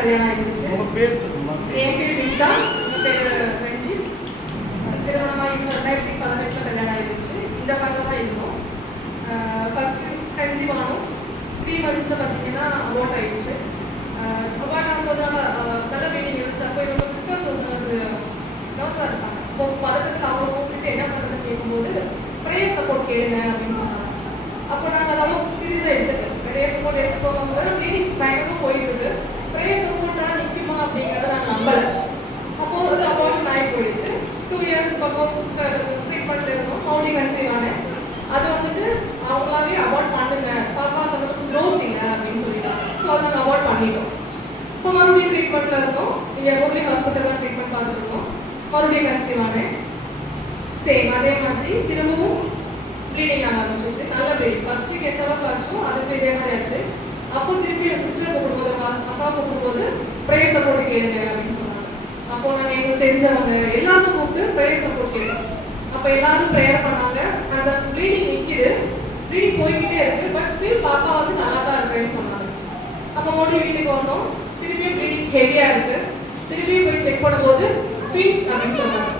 கல்யாணம் ஆயிடுச்சு. என் பேர் விட்டா, என் பேர் ரஞ்சித். திருமணமாக 2018 கல்யாணம் ஆயிடுச்சு. இந்த மாதிரி தான் இருந்தோம். ஃபர்ஸ்ட் கன்சீவ் ஆனோம். 3 months பார்த்தீங்கன்னா அபார்ட் ஆயிடுச்சு. அபார்ட் ஆகும்போது நல்ல மீட்டிங் இருந்துச்சு. அப்போ என்னோட சிஸ்டர்ஸ் வந்து நர்ஸாக இருக்காங்க. இப்போ பதட்டத்தில் அவங்கள கூப்பிட்டு என்ன பண்ணுறதுன்னு கேட்கும்போது ப்ரேயர் சப்போர்ட் கேளுங்க அப்படின்னு சொன்னாங்க. அப்போ நாங்கள் அதை அவ்வளோ சீரியஸாக எடுத்துக்கல. ப்ரேயர் சப்போர்ட் எடுத்துக்கோங்க போது மீட்டிங் பயங்கரமாக போயிட்டு இருக்கு. ப்ரேயர் சப்போர்ட்டாக நிற்குமா அப்படிங்கிறத நாங்கள் நம்பலை. அப்போது அது அபார்ஷன் ஆகி போயிடுச்சு. 2 years பக்கம் ட்ரீட்மெண்ட்டில் இருந்தோம். மறுபடியும் கன்சீவ் ஆனேன். அதை வந்துட்டு அவங்களாவே அவாய்ட் பண்ணுங்க, பாப்பாவுக்கு வந்து க்ரோத் இல்லை அப்படின்னு சொல்லிட்டாங்க. ஸோ அதை நாங்கள் அவாய்ட் பண்ணிட்டோம். இப்போ மறுபடியும் ட்ரீட்மெண்ட்டில் இருந்தோம். இங்கே ஊர்லி ஹாஸ்பிட்டலில் ட்ரீட்மெண்ட் பார்த்துட்டு இருந்தோம். மறுபடியும் கன்சீவ் ஆனேன். சேம் அதே மாதிரி திரும்பவும் ப்ளீடிங் ஆக ஆரம்பிச்சிச்சு. நல்ல ப்ளீடிங். ஃபஸ்ட்டுக்கு எந்த அளவுக்கு ஆச்சோ அதுக்கு இதே மாதிரி ஆச்சு. அப்போ திரும்பி என் சிஸ்டரை கூப்பிடும்போது, அக்கா கூப்பிடும்போது ப்ரேயர் சப்போர்ட் கேளுங்க அப்படின்னு சொன்னாங்க. அப்போ நாங்கள் எங்களுக்கு தெரிஞ்சவங்க எல்லாருக்கும் கூப்பிட்டு ப்ரேயர் சப்போர்ட் கேட்டோம். அப்போ எல்லாரும் ப்ரேயர் பண்ணாங்க. அந்த ப்ளீடிங் நிற்கிது, ப்ளீடிங் போய்கிட்டே இருக்கு. பட் ஸ்டில் பாப்பா வந்து நல்லா தான் இருக்குன்னு சொன்னாங்க. அப்போ மறுபடியும் வீட்டுக்கு வந்தோம். திரும்பியும் ப்ளீடிங் ஹெவியாக இருக்கு. திரும்பியும் போய் செக் பண்ணும்போது ட்வின்ஸ் அப்படின்னு சொன்னாங்க.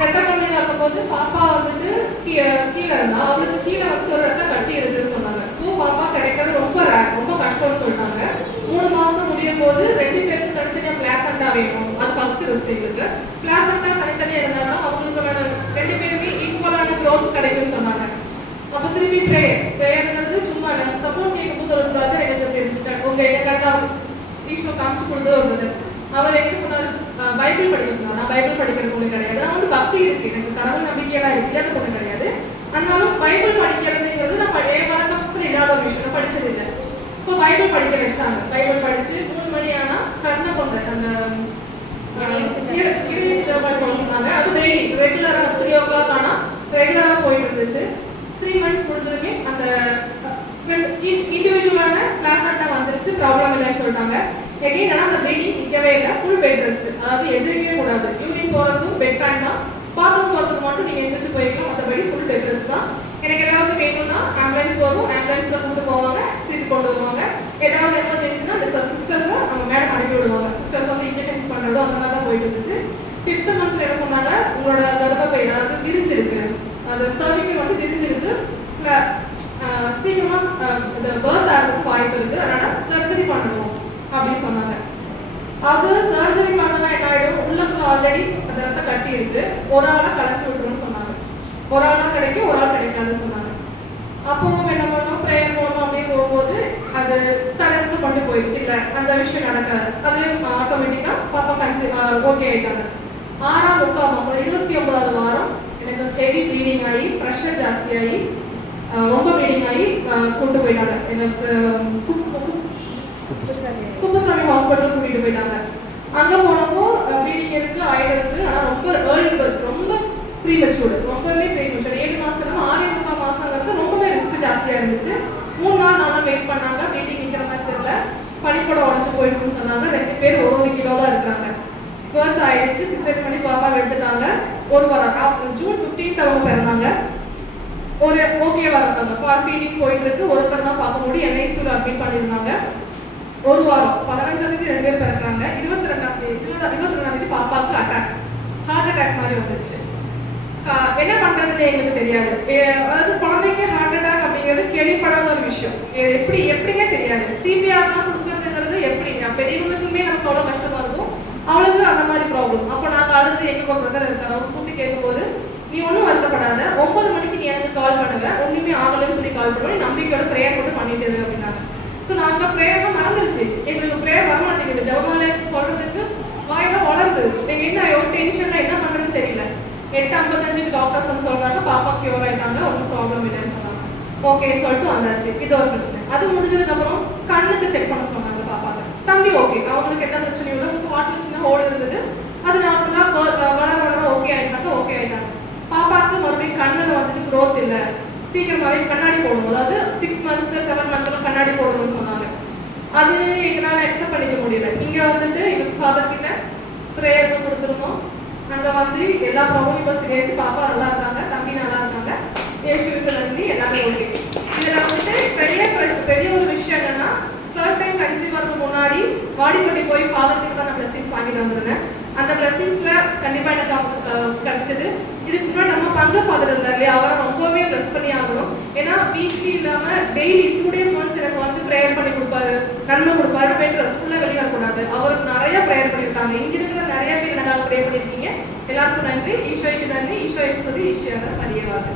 ரெட்ட குழந்தைங்க இருக்கும்போது பாப்பா வந்துட்டு கீழே இருந்தா அவளுக்கு கீழே வந்து ஒரு ரத்த கட்டி இருக்குன்னு சொன்னாங்க. ஸோ பாப்பா கிடைக்கிறது ரொம்ப ரேர், ரொம்ப கஷ்டம்னு சொல்லிட்டாங்க. 3 மாசம் முடியும் போது 2 பேருக்கு தனித்தனியாக பிளாசண்டா வேணும். அது ஃபர்ஸ்ட் ரிஸ்க் எங்களுக்கு. பிளாசண்டா தனித்தனியாக இருந்தால் தான் அவங்களுக்கான 2 பேருமே ஈக்குவலான க்ரோத் கிடைக்கும்னு சொன்னாங்க. அப்போ திரும்பி ப்ரேயருங்கிறது சும்மா இல்லை. சப்போர்ட் கேட்கும்போது ஒரு பிரதர் எங்களுக்கு தெரிஞ்சுட்டாங்க. எங்கள் கரெக்டாக ஈஸ்வரர் காமிச்சு கொடுத்தது ஒரு பிரதர். அவர் எங்கிட்ட சொன்னார், பைபிள் படிக்க சொன்னார். நான் பைபிள் படிக்கிற பொண்ணு கிடையாது. நான் வந்து பக்தி இருக்கு, எனக்கு கடவுள் நம்பிக்கையெல்லாம் இருக்கு, இல்லாத பொண்ணு கிடையாது. அதனாலும் பைபிள் படிக்கிறதுங்கிறது நான் வழக்கத்தில் இல்லாத ஒரு விஷயம், நான் படிச்சது இல்லை. இப்போ பைபிள் படிக்க வச்சாங்க. பைபிள் படிச்சு 3 மணி ஆனா கர்ண கொந்த அந்த சொல்ல சொன்னாங்க. அது டெய்லி ரெகுலராக 3 o'clock ஆனால் ரெகுலராக போயிட்டு இருந்துச்சு. 3 months முடிஞ்சதுமே அந்த இண்டிவிஜுவலான பிளாசண்டா வந்துருச்சு, ப்ராப்ளம் இல்லைன்னு சொல்லிட்டாங்க. எகைன் ஆனால் அந்த ப்ளீடிங் நிற்கவே இல்லை. ஃபுல் பெட் ரெஸ்ட், அதாவது எந்திரிக்கவே கூடாது. யூரின் போகிறதுக்கும் பெட் பேண்ட் தான். பாத்ரூம் போகிறதுக்கு மட்டும் நீங்கள் எந்திரிச்சு போய்க்கலாம். மற்றபடி ஃபுல் பெட் ரெஸ்ட் தான். எனக்கு ஏதாவது வேணும்னா ஆம்புலன்ஸ் வரும், ஆம்புலன்ஸில் கூப்பிட்டு போவாங்க, திருப்பி கொண்டு வருவாங்க. ஏதாவது எமர்ஜென்சினா சிஸ்டர்ஸை நம்ம மேடம் அனுப்பி விடுவாங்க. சிஸ்டர்ஸ் வந்து இன்ஜெக்ஷன்ஸ் பண்ணுறதோ அந்த மாதிரி தான் போயிட்டு இருந்துச்சு. 5th month என்ன சொன்னாங்க, உங்களோட கர்ப்பப்பை அதாவது விரிஞ்சிருக்கு, அது சர்விக்கல் வந்து விரிஞ்சிருக்கு, சீக்கிரமாக இந்த பர்த் ஆகிறதுக்கு வாய்ப்பு இருக்குது, அதனால் சர்ஜரி பண்ணணும் அப்படின்னு சொன்னாங்க. அது சர்ஜரி பண்ணலாம் என்ன ஆகிடும், உள்ளுக்குள்ள ஆல்ரெடி அந்த ரத்தம் கட்டி இருக்கு, ஒரு ஆளாக கலைச்சி விட்டுருன்னு சொன்னாங்க. ஒரு ஆளாக கிடைக்கும், ஒரு ஆள் கிடைக்காது சொன்னாங்க. அப்போ என்ன பண்ணோம், ப்ரேயர் போகணும் அப்படியே போகும்போது அது தடசு பண்ணி போயிடுச்சு. இல்லை அந்த விஷயம் நடக்காது. அது ஆட்டோமேட்டிக்காக பாப்பா கன்சீவ் ஓகே ஆகிட்டாங்க. 6.25 மாதம் 29வது வாரம் எனக்கு ஹெவி ப்ளீடிங் ஆகி, ப்ரெஷர் ஜாஸ்தியாகி, ரொம்ப ப்ளீடிங் ஆகி கொண்டு போயிட்டாங்க. எங்களுக்கு குப்புசாமி ஹாஸ்பிட்டலுக்கு கூட்டிகிட்டு போயிட்டாங்க. அங்கே போனப்போ ப்ளீடிங் இருக்குது, ஆயிட்டு இருக்குது. ஆனால் ரொம்ப ஏர்லி பர்த், ரொம்ப ப்ரீமெச்சூர்டு, ரொம்பவே ப்ரீமெச்சூர்டு. 7 மாதம் 6.25 மாதங்கிறது ரொம்பவே ரிஸ்க் ஜாஸ்தியாக இருந்துச்சு. 3 நாள் வெயிட் பண்ணாங்க. ப்ளீடிங் நிற்கிற மாதிரி தெரியல. பனிக்கூட உடஞ்சி போயிடுச்சுன்னு சொன்னாங்க. 2 பேர் 1 கிலோ தான் இருக்கிறாங்க. பர்த் ஆயிடுச்சு. சிசேரியன் பண்ணி பாப்பா எடுத்துட்டாங்க. ஒரு வாரம் ஜூன் 15th அவங்க பிறந்தாங்க. ஒரு ஓகேவா இருந்தாங்க. ஃபீடிங் போயிட்டு இருக்கு. ஒருத்தர் தான் பார்க்க முடியும். என்ஐசியூல அட்மிட் பண்ணியிருந்தாங்க. ஒரு வாரம் 15ஆம் தேதி 2 பேர் பிறக்கிறாங்க. 22ஆம் தேதி பாப்பாவுக்கு ஹார்ட் அட்டாக் மாதிரி வந்துருச்சு. என்ன பண்றதுன்னு எங்களுக்கு தெரியாது. அதாவது குழந்தைக்கு ஹார்ட் அட்டாக் அப்படிங்கிறது கேள்விப்படாத ஒரு விஷயம். எப்படிங்க தெரியாது. சிபிஆர்லாம் கொடுக்கறதுங்கிறது எப்படி பெரியவங்களுக்குமே நமக்கு அவ்வளோ கஷ்டமா இருக்கும். அவளுக்கு அந்த மாதிரி ப்ராப்ளம். அப்போ நாங்கள் அழுது எங்களுக்கு ஒரு பிரதர் இருக்காங்க. அவங்க கூப்பிட்டு கேட்கும்போது, நீ ஒன்றும் வருத்தப்படாத, 9 மணிக்கு நீ எனக்கு கால் பண்ணுவேன், ஒன்றுமே ஆகலைன்னு சொல்லி கால் பண்ணுவேன், நீ நம்பிக்கையோட ப்ரேயர் மட்டும் பண்ணிட்டு இரு அப்படின்னாங்க. ஸோ நாங்கள் ப்ரேயர்லாம் மறந்துருச்சு. எங்களுக்கு ப்ரேயர் வர மாட்டேங்குது. ஜெபமாலை சொல்றதுக்கு வாயெல்லாம் வளருது. எங்கள் என்ன ஒரு டென்ஷன்ல என்ன பண்ணுறதுன்னு தெரியல. 8:55 டாக்டர்ஸ் வந்து சொல்றாங்க பாப்பா கியூர் ஆயிட்டாங்க, ஒன்றும் ப்ராப்ளம் இல்லைன்னு சொன்னாங்க. ஓகேன்னு சொல்லிட்டு வந்தாச்சு. இது ஒரு பிரச்சனை. அது முடிஞ்சதுக்கு அப்புறம் கண்ணுக்கு செக் பண்ண சொன்னாங்க பாப்பாக்கு. தம்பி ஓகே, அவங்களுக்கு எந்த பிரச்சனையும் இல்லை. ஹார்ட்ல சின்ன ஹோல் இருந்தது, அது நார்மலாக வளர ஓகே ஆயிட்டாங்க. பாப்பாக்கு மறுபடியும் கண்ணில் வந்துட்டு க்ரோத் இல்லை, சீக்கிரமாகவே கண்ணாடி போடணும். அதாவது 6 months 7 months கண்ணாடி போடணும்னு சொன்னாங்க. அது எங்களால் அக்செப்ட் பண்ணிக்க முடியல. இங்கே வந்துட்டு எங்கள் ஃபாதர் கிட்ட ப்ரேயருக்கு கொடுத்துருந்தோம். அங்கே வந்து எல்லா ப்ராப்ளமும் இப்போ சரியாச்சு. பாப்பா நல்லா இருக்காங்க, தம்பி நல்லா இருக்காங்க. இயேசுவுக்கு நன்றி, எல்லாமே ஓகே. இதில் வந்துட்டு பெரிய ஒரு விஷயம் என்னன்னா, 3rd time கன்சீவ் ஆகிறதுக்கு முன்னாடி வாடிப்பட்டி போய் ஃபாதர் கிட்ட தான் நான் பிளஸிங்ஸ் வாங்கிட்டு வந்திருந்தேன். அந்த பிளஸிங்ஸ்ல கண்டிப்பா எனக்கு கிடைச்சது. இதுக்கு முன்னாடி நம்ம பங்கு ஃபாதர் இருந்தார் இல்லையா, அவரை ரொம்பவே ப்ளஸ் பண்ணி ஆகணும். ஏன்னா வீக்லி இல்லாம டெய்லி 2 days ஒன்ஸ் எனக்கு வந்து ப்ரேயர் பண்ணி கொடுப்பாரு, நன்மை கொடுப்பாரு, போய் ட்ரெஸ்ஃபுல்லா வெளியே வரக்கூடாது. அவருக்கு நிறைய ப்ரேயர் பண்ணியிருக்காங்க. இங்க இருக்கிற நிறைய பேர் எனக்காக ப்ரே பண்ணியிருக்கீங்க. எல்லாருக்கும் நன்றி. ஈஸ்வரிக்கு நன்றி. ஈஸ்வரி ஸ்துதி. ஈஸ்வரர் மரியவாக.